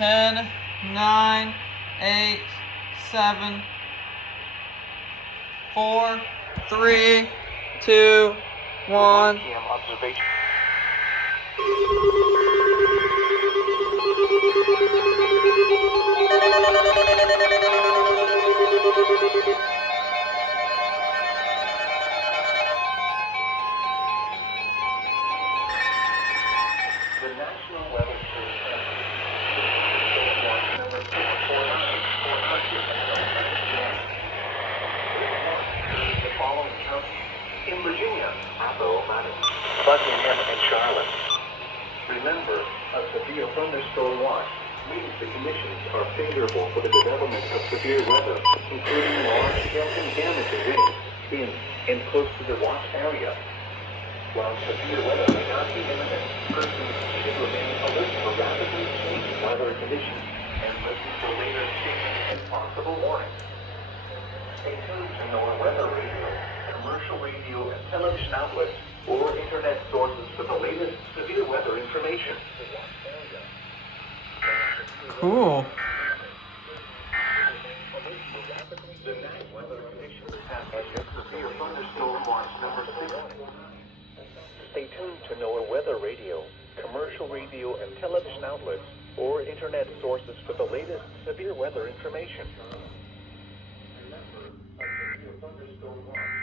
10, 9, 8, 7, 4, 3, 2, 1. PM observation. The National Weather Service number 449. The following counties in Virginia, Appomattox, Buckingham, and Charlotte. Remember, a severe thunderstorm watch means the conditions are favorable for the development of severe weather, including large hail and damaging winds in and close to the watch area. While severe weather may not be imminent, persons should remain alert for rapidly changing weather conditions and listen for later statements and possible warnings. Stay tuned to NOAA weather radio, commercial radio and television outlets, or internet sources for the latest severe weather information. Cool. The night weather conditions have severe thunderstorm watch number 6. Stay tuned to NOAA weather radio, commercial radio and television outlets, or internet sources for the latest severe weather information. Remember, a severe thunderstorm watch